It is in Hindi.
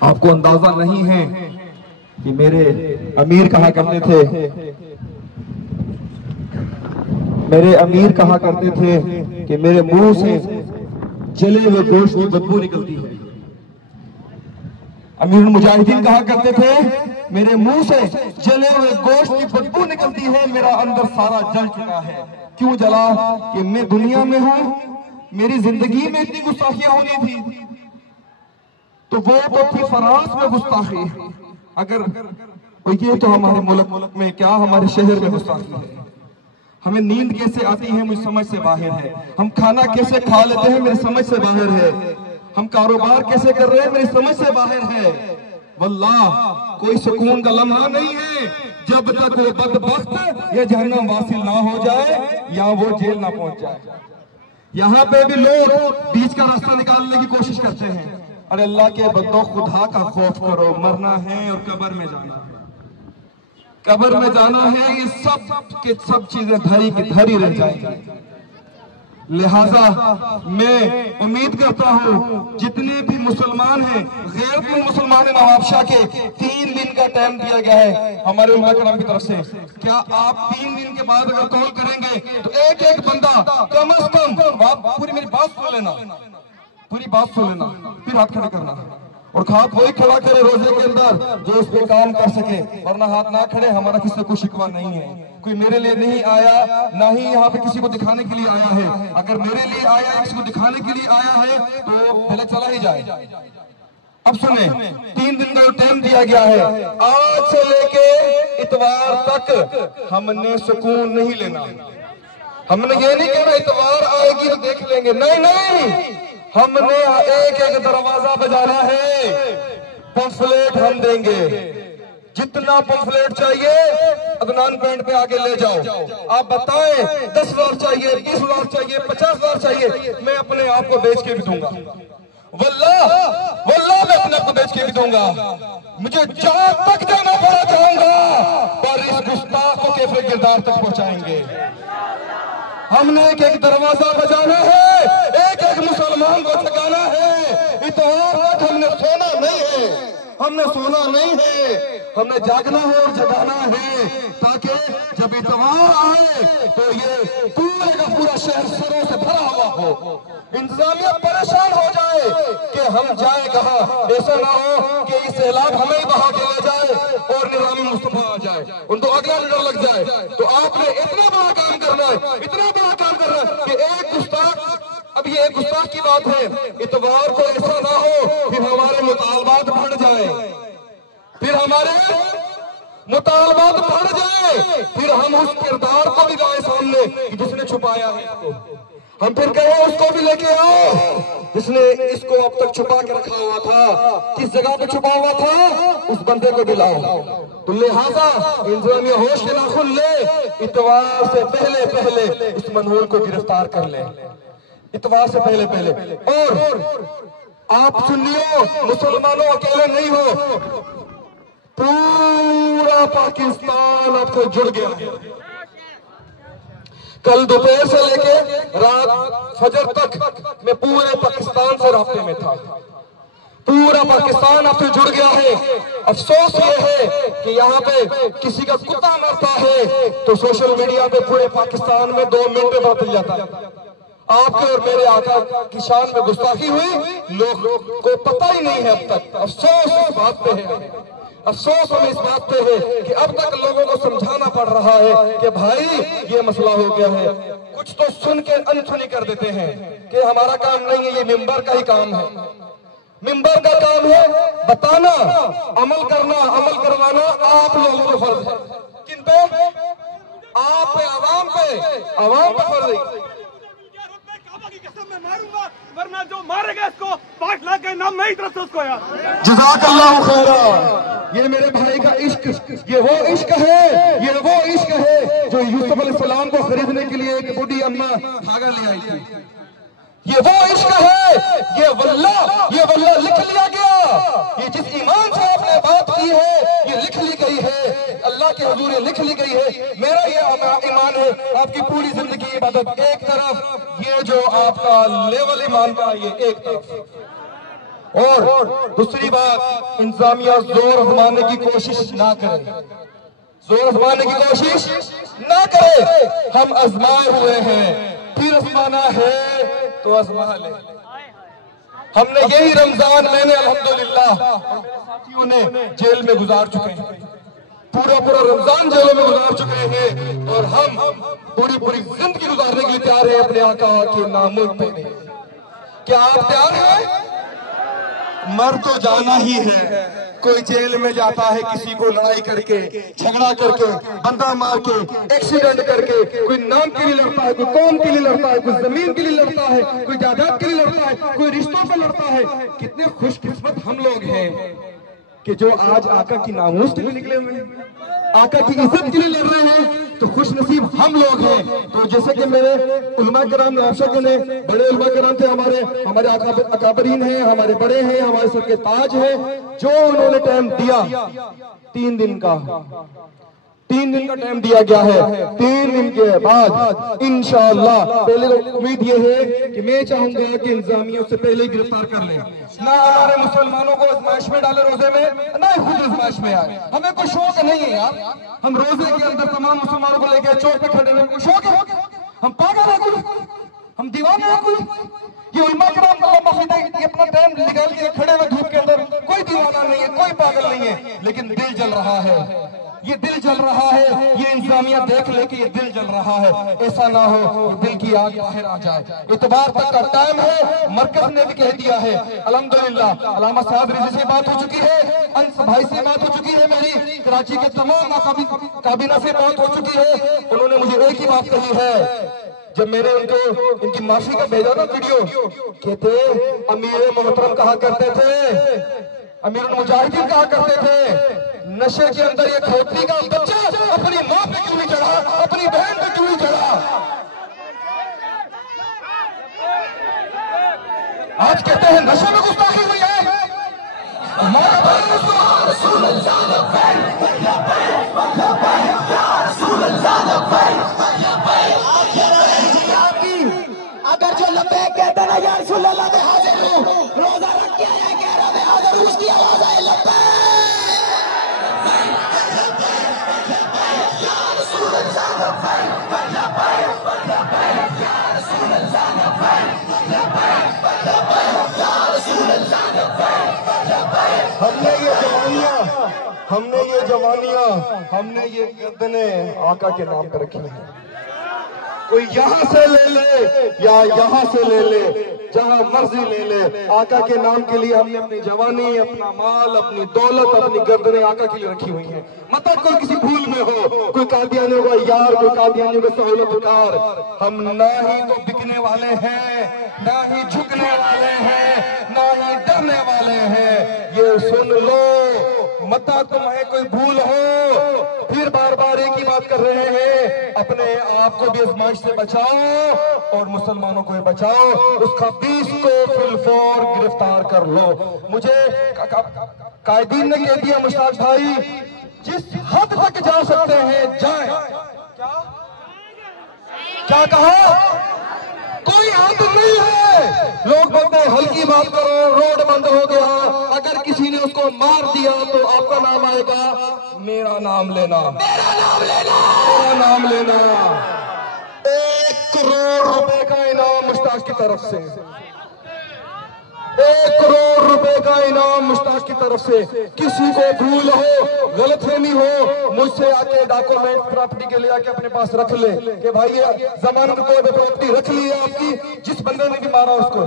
आपको अंदाजा नहीं है कि मेरे अमीर कहा करते थे, मेरे अमीर कहा करते थे कि मेरे मुंह से जले हुए गोश्त की बदबू निकलती है। अमीर मुजाहिदीन कहा करते थे मेरे मुंह से जले हुए गोश्त की बदबू निकलती है, मेरा अंदर सारा जल चुका है। क्यों जला? कि मैं दुनिया में हूं, मेरी जिंदगी में इतनी गुस्ताखियां होनी थी, तो वो तो थी फराज में गुस्ताखी। अगर ये तो हमारे मुल्क में क्या हमारे शहर में गुस्ताखी है। हमें नींद कैसे आती है मुझे समझ से बाहर है, हम खाना कैसे खा लेते हैं मेरी समझ से बाहर है, हम कारोबार कैसे कर रहे हैं मेरी समझ से बाहर है। वल्लाह कोई सुकून का लम्हा नहीं है जब तक वो बदबख्त या जहन्नम वासिल ना हो जाए या वो जेल ना पहुंच जाए। यहाँ पे भी लोग बीच का रास्ता निकालने की कोशिश करते हैं। अरे अल्लाह के बंदो, खुदा का खौफ करो, मरना है और कब्र में जाना है, कब्र में जाना है, ये सब के सब चीजें धरी की धरी रह जाएंगी। लिहाजा मैं उम्मीद करता हूँ जितने भी मुसलमान हैं, गैर मुसलमान नवाबशाह के 3 दिन का टाइम दिया गया है हमारे उलमा कराम की तरफ से। क्या आप 3 दिन के बाद अगर कॉल करेंगे तो एक एक बंदा कम से कम, आप पूरी मेरी बात सुन लेना, पूरी बात सुन लेना, फिर हाथ खड़े करना और हाथ वही खड़ा करे रोजे के अंदर जो उस पे काम कर सके, वरना हाथ ना खड़े। हमारा किसी से कोई शिकवा नहीं है, कोई मेरे लिए नहीं आया, ना ही यहाँ पे किसी को दिखाने के लिए आया है। अगर मेरे लिए आया है, किसी को दिखाने के लिए आया है तो पहले चला ही जाए। अब सुने, 3 दिन का टाइम दिया गया है, आज से लेके इतवार तक हमने सुकून नहीं लेना। हमने ये नहीं कहना इतवार आएगी तो देख लेंगे, नहीं नहीं, हमने एक एक दरवाजा बजाना है। पंफलेट हम देंगे, जितना पंफलेट चाहिए अदनान पॉइंट पे आके ले जाओ। आप बताएं 10,000 चाहिए, 20,000 चाहिए, 50,000 चाहिए, मैं अपने आप को बेच के भी दूंगा। वल्लाह वल्लाह मैं अपने आप को बेच के भी दूंगा। मुझे जहां तक जाना पड़ा जाऊंगा, पर इस गुस्ताख को कैफे किरदार तक पहुंचाएंगे। हमने एक एक दरवाजा बजाना है, एक एक मुसलमान को जगाना है। इतवार तक हमने सोना नहीं है, हमने सोना नहीं है, हमने जागना है और जगाना है, ताकि जब इतवार आए तो ये पूरे का पूरा शहर सिरों से भरा हुआ हो, इंतजामिया परेशान हो जाए कि हम जाए कहाँ। ऐसा ना हो कि इस सैलाब हमें बहा के ले जाए और निजाम मुस्तफा आ जाए, उनको अगला डर लग जाए। तो आपने इतना बड़ा काम करना है, इतना बड़ा काम करना है कि एक गुस्ताख, अब ये एक गुस्ताख की बात है, इतवार को ऐसा ना हो फिर हमारे मुतालबात बढ़ जाए, फिर हमारे मुतालबात बढ़ जाए, फिर हम उस किरदार को भी लाए सामने जिसने छुपाया है इसको। हम फिर कहे उसको भी लेके आओ जिसने इसको अब तक छुपा के रखा हुआ था, किस जगह पे छुपा हुआ था, उस बंदे को भी लाओ। तो लिहाजा इंतजामिया होश के नाखुन ले, इतवार से पहले पहले इस मनहूर को गिरफ्तार कर ले, इतवार से पहले पहले। और आप सुन्नियों मुसलमानों अकेले नहीं हो, पूरा पाकिस्तान आपको जुड़ गया है। कल दोपहर से लेके रात फजर तक मैं पूरे पाकिस्तान से रास्ते में था, पूरा पाकिस्तान आपसे जुड़ गया है। अफसोस ये है कि यहाँ पे किसी का कुत्ता मरता है तो सोशल मीडिया पे पूरे पाकिस्तान में 2 मिनट में पता चल जाता है। आपके और मेरे आका की शान में गुस्ताखी हुई, लोग को पता ही नहीं है अब तक। अफसोस इस बात पे है, अफसोस हमें इस बात पे है कि अब तक लोगों को समझाना पड़ रहा है कि भाई ये मसला हो गया है। कुछ तो सुन के अनसुनी कर देते हैं कि हमारा काम नहीं है, ये मिंबर का ही काम है। मिंबर का काम है बताना, अमल करना, अमल करवाना आप लोगों को फर्ज है। किन पे? आप पे, आवाम पे, आवाम पे फर्ज है। मारूंगा, वरना जो मारेगा इसको 5 लाख के नाम नहीं तरफ से उसको यार। जज़ाकल्लाहु खैरा। ये मेरे भाई का इश्क, ये वो इश्क है, ये वो इश्क है जो यूसुफ अलैहिस्सलाम को खरीदने के लिए एक बूढ़ी अम्मा धागा ले आई थी। ये वो इश्क है, ये वल्लाह लिख लिया गया। ये जिस ईमान से आपने बात की है ये लिख ली गई है, अल्लाह के हुजूर ये लिख ली गई है। मेरा ये ईमान है, आपकी पूरी जिंदगी इबादत एक तरफ, ये जो आपका लेवल ईमान का ये एक तरफ। और दूसरी बात, इंतजामिया जोर आजमाने की कोशिश ना करे, जोर आजमाने की कोशिश ना करे। हम आजमाए हुए हैं, फिर आजमाना है तो आजमा ले। हमने यही रमजान मैंने अल्हम्दुलिल्लाह साथियों ने जेल में गुजार चुके हैं, पूरा पूरा रमजान जेलों में गुजार चुके हैं, और हम पूरी पूरी जिंदगी गुजारने के लिए तैयार हैं अपने आका के नामुल पे। क्या आप तैयार हैं? मर तो जाना ही है। कोई जेल में जाता है किसी को लड़ाई करके, झगड़ा करके, बंदा मार के, एक्सीडेंट करके, कोई नाम के लिए लड़ता है, कोई कौम के लिए लड़ता है, कोई जमीन के लिए लड़ता है, कोई जायदाद के लिए लड़ता है, कोई रिश्तों पर लड़ता है। कितने खुशकिस्मत हम लोग हैं कि जो आज आका की नामूस के लिए निकले हुए हैं, आका की इज्जत के लिए लड़ रहे हैं, तो खुश नसीब हम लोग हैं। तो जैसे कि मेरे उलमा कराम नाशक ने, बड़े उलमा कराम थे हमारे अकाबरीन हैं, हमारे बड़े हैं, हमारे सर के ताज हैं, जो उन्होंने टाइम दिया 3 दिन का, 3 दिन का टाइम दिया गया है। 3 दिन के बाद इंशाअल्लाह, पहले तो उम्मीद ये है कि मैं चाहूंगा कि इंतजामिया उससे पहले ही गिरफ्तार कर लें, ना हमारे मुसलमानों को आजमाइश में डाले रोजे में, ना खुद आजमाइश में आए। हमें कोई शौक नहीं है यार, हम रोजे के अंदर तमाम मुसलमानों को लेकर चौक पे खड़े रहने को शौक है? हम पागल है कोई? हम दीवाने हैं कोई? ये उलमा कराम अपना टाइम निकाल के खड़े हुए धूप के अंदर, कोई दीवाना नहीं है, कोई पागल नहीं है, लेकिन दिल जल रहा है, ये दिल जल रहा है। ये इंतजामिया देख ले कि ये दिल जल रहा है, ऐसा ना हो दिल की आग बाहर आ जाए। इतवार तक का टाइम है, मरकज ने भी कह दिया है अल्हम्दुलिल्लाह। अल्लामा साहब रिजी से बात हो चुकी है, अंस भाई से बात हो चुकी है, मेरी कराची के तमाम काबीना से बात हो चुकी है। उन्होंने मुझे एक ही बात कही है, जब मैंने उनको इनकी माफी का भेजा ना वीडियो, कहते अमीर मोहतरम कहा करते थे, अमीर मुजाहिदीन कहा करते थे, नशे के अंदर ये खोपड़ी का बच्चा अपनी माँ पे क्यों नहीं चढ़ा, अपनी बहन पे क्यों नहीं चढ़ा। आज कहते हैं नशे में गुस्ताखी हुई है। अगर जो लब्बे कहते ना या रसूल अल्लाह में हाजिर हूं, रोजा रख के आया कह रहा मैं हाजिर, उसकी आवाज आए लब्बे। हमने ये गर्दने आका के नाम पर रखी है। कोई यहाँ से ले ले या यहाँ से ले ले, जहाँ मर्जी ले ले, आका के नाम के लिए हमने अपनी जवानी, अपना माल, अपनी दौलत, अपनी गर्दनें आका के लिए रखी हुई हैं। मतलब कोई किसी भूल में हो, कोई कादियानियों का यार, कोई कादियानियों का सहूलतकार, हम ना ही तो बिकने वाले हैं, ना ही झुकने वाले हैं, ना ही डरने वाले हैं। ये सुन लो, मता तुम्हें कोई भूल हो, फिर बार बार एक ही बात कर रहे हैं, अपने आप को भी आजमाइश से बचाओ और मुसलमानों को भी बचाओ। उस खबीस को फिलफौर गिरफ्तार कर लो। मुझे कायदीन ने कह दिया, मुश्ताक भाई जिस हद तक जा सकते हैं जाएं। क्या कहा? कोई हद नहीं है। लोग बोलते हैं हल्की बात करो, रोड बंद हो गया, अगर किसी ने उसको मार दिया तो आपका नाम आएगा, मेरा नाम लेना, मेरा नाम लेना, मेरा नाम लेना। 1 करोड़ रुपए का इनाम मुश्ताक की तरफ से, 1 करोड़ रुपए का इनाम मुश्ताक की तरफ से। किसी को भूल हो, गलतफहमी हो, मुझसे आके डॉक्यूमेंट प्रॉपर्टी के लिए आके अपने पास रख ले कि भाई ये जमानत को प्रॉपर्टी रख ली है आपकी, जिस बंदे ने भी मारा उसको